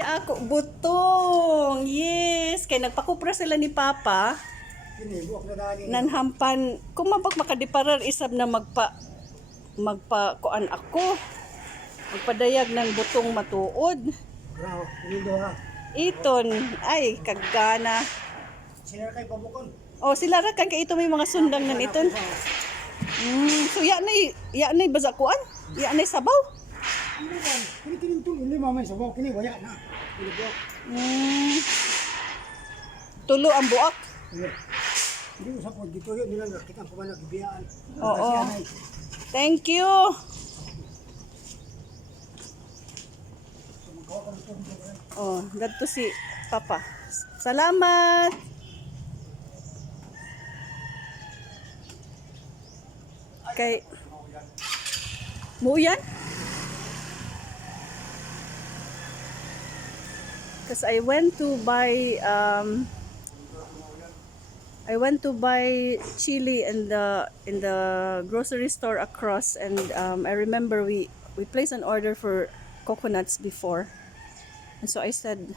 Ako, butong. Yes. Kaya nagpakupra sila ni Papa. Nanhampan. Kung mabak makadiparar, isab na magpakuan ako. Magpadayag ng butong matuod. Iton. Ay, kagana. Sila kay pabukon. Oh, sila ra kay ito may mga sundang nan iton. So ya nay bazakuan? Ya nay sabaw? Kini tuloy lima may sabaw kini waya na. Tulo ang buak. Hindi usap mo dito yun nila kita pa man nagbiyaan. Oo. Thank you. Oh, gadto si Papa. Salamat. Kay Muyan? Because I went to buy chili in the grocery store across, and I remember we placed an order for coconuts before, and so I said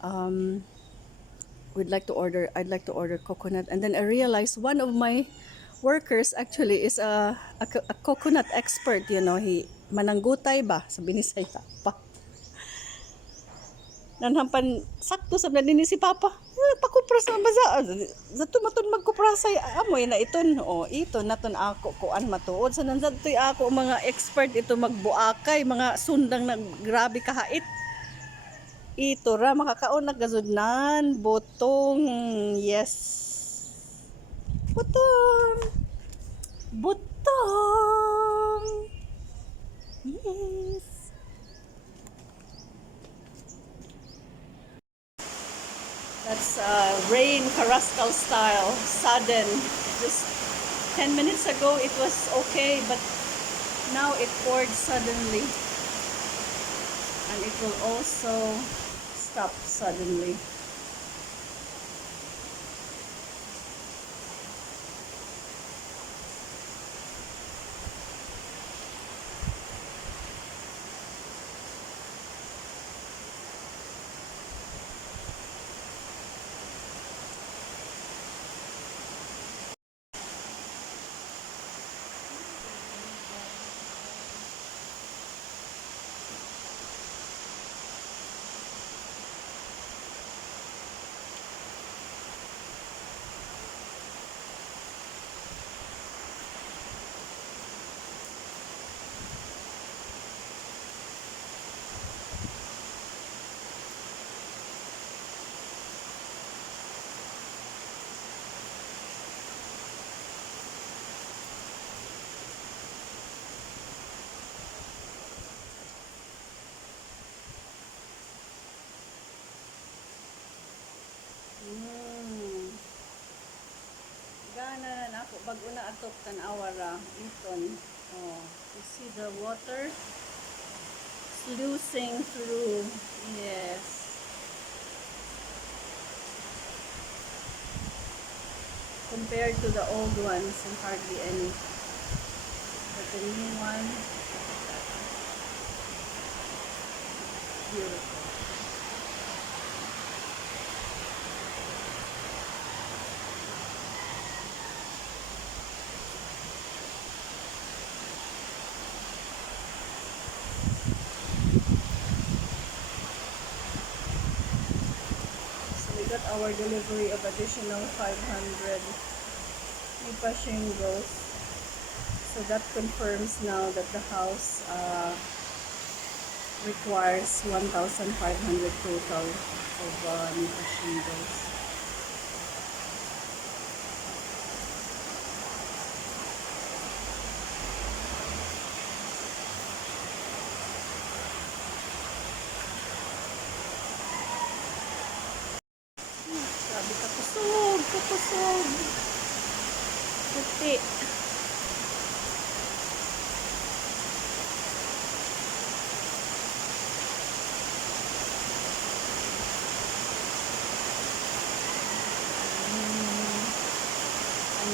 I'd like to order coconut, and then I realized one of my workers actually is a coconut expert, you know. He mananggutay ba sa binisay pa. Nanhampan sakto sa din si Papa. Pakupras na baza. Zato maton magkuprasay amoy na iton. Oh, ito naton ako kuan matuod sa nanzadtoy ako mga expert ito magbuakay, mga sundang na grabe kahait. Ito ra makakaon nagazudnan, botong. Yes. Butong! Butong! Yes! That's rain Carrascal style, sudden. Just 10 minutes ago it was okay, but now it poured suddenly. And it will also stop suddenly. Gana na ako bago na atok tanawara iton. Oh, you see the water sluicing through. Yes. Compared to the old ones, and hardly any. But the new one, beautiful. Got our delivery of additional 500 nipa shingles, so that confirms now that the house requires 1,500 total of nipa shingles. Sabi ka, kusog. Puti. Ang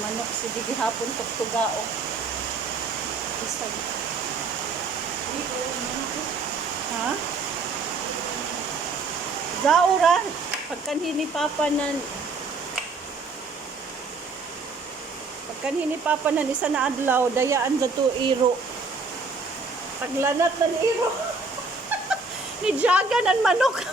manok sige gihapon tugtugao. Isag. Ha? Zaura, pagkanhini papa nan isa na adlaw dayaan sa to iro. Taglanat ng iro. Ni jagan ang manok.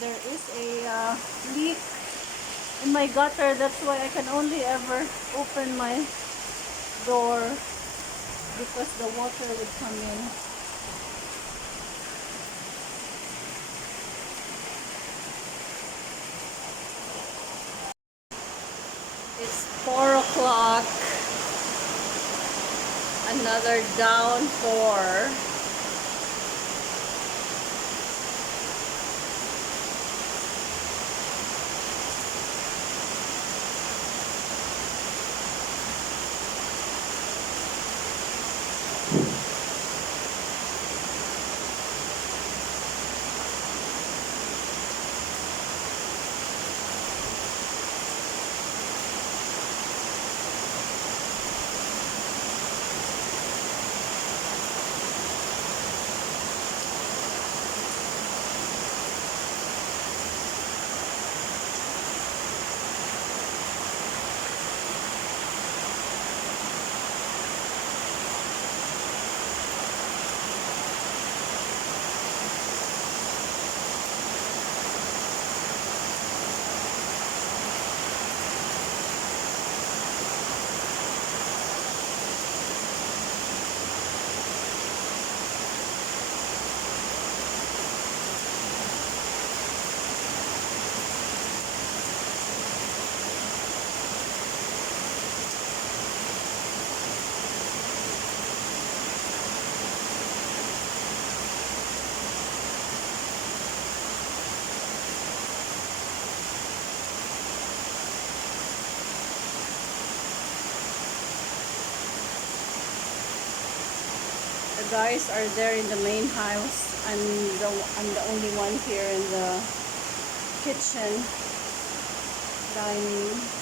There is a leak in my gutter. That's why I can only ever open my door because the water would come in. It's 4 o'clock. Another downpour. The guys are there in the main house. I'm the only one here in the kitchen dining.